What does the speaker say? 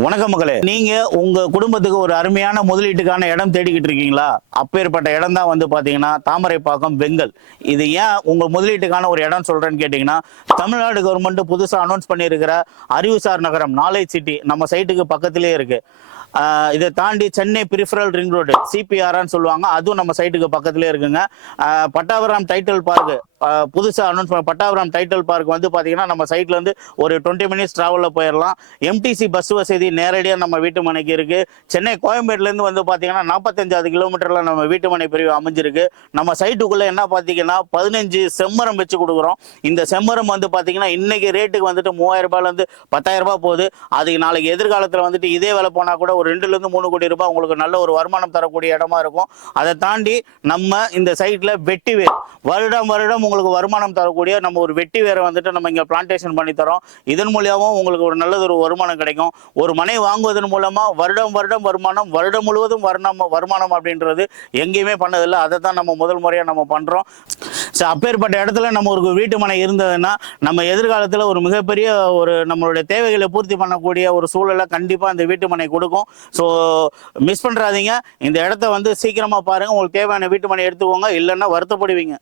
வணக்கம் மக்களே, நீங்க உங்க குடும்பத்துக்கு ஒரு அருமையான முதலீட்டுக்கான இடம் தேடிக்கிட்டு இருக்கீங்களா? அப்பேற்பட்ட இடம் தான் வந்து பாத்தீங்கன்னா தாமரைப்பாக்கம் வெங்கல். இது ஏன் உங்க முதலீட்டுக்கான ஒரு இடம் சொல்றேன்னு கேட்டீங்கன்னா, தமிழ்நாடு கவர்மெண்ட் புதுசா அனௌன்ஸ் பண்ணியிருக்கிற அறிவுசார் நகரம் நாலேஜ் சிட்டி நம்ம சைட்டுக்கு பக்கத்திலே இருக்கு. இதை தாண்டி சென்னை பிரிஃபரல் ரிங் ரோடு சிபிஆர்னு சொல்லுவாங்க, அதுவும் நம்ம சைட்டுக்கு பக்கத்திலே இருக்குங்க. பட்டாபிராம் டைட்டில் பார்க் புதுசாக அனௌன்ஸ் பண்ண பட்டாபிராம் டைட்டில் பார்க் வந்து பார்த்தீங்கன்னா நம்ம சைட்ல இருந்து ஒரு 20 மினிட்ஸ் டிராவலில் போயிடலாம். எம்டிசி பஸ் வசதி நேரடியாக நம்ம வீட்டு மனைக்கு இருக்கு. சென்னை கோயம்பேட்டிலேருந்து வந்து பார்த்தீங்கன்னா 45 கிலோமீட்டரில் நம்ம வீட்டு மனை பிரிவு அமைஞ்சிருக்கு. நம்ம சைட்டுக்குள்ளே என்ன பார்த்தீங்கன்னா 15 செம்மரம் வச்சு கொடுக்குறோம். இந்த செம்மரம் வந்து பார்த்தீங்கன்னா இன்னைக்கு ரேட்டுக்கு வந்துட்டு 3000 ரூபாயிலேருந்து 10,000 ரூபாய் போகுது. அதுக்கு நாளைக்கு எதிர்காலத்தில் வந்துட்டு இதே வேலை போனால் கூட ஒரு 2-3 கோடி ரூபாய் உங்களுக்கு நல்ல ஒரு வருமானம் தரக்கூடிய இடமா இருக்கும். அதை தாண்டி நம்ம இந்த சைட்ல வெட்டி வேர் வருடம் வருடம் உங்களுக்கு வருமானம் தரக்கூடிய நம்ம ஒரு வெட்டி வேரை வந்துட்டு நம்ம இங்க பிளான்டேஷன் பண்ணி தரோம். இதன் மூலியமும் உங்களுக்கு ஒரு நல்லது ஒரு வருமானம் கிடைக்கும். ஒரு மனை வாங்குவதன் மூலமா வருடம் வருடம் வருமானம், வருடம் முழுவதும் வருமானம் அப்படின்றது எங்கேயுமே பண்ணதில்லை. அதை தான் நம்ம முதல் முறையா நம்ம பண்றோம். அப்பேற்பட்ட இடத்துல நம்ம ஒரு வீட்டு மனை இருந்ததுன்னா நம்ம எதிர்காலத்தில் ஒரு மிகப்பெரிய ஒரு நம்மளுடைய தேவைகளை பூர்த்தி பண்ணக்கூடிய ஒரு சூழலை கண்டிப்பா இந்த வீட்டு மனை கொடுக்கும். ஸோ மிஸ் பண்றாதீங்க. இந்த இடத்த வந்து சீக்கிரமா பாருங்க. உங்களுக்கு தேவையான வீட்டு மனை எடுத்துக்கோங்க, இல்லைன்னா வருத்தப்படுவீங்க.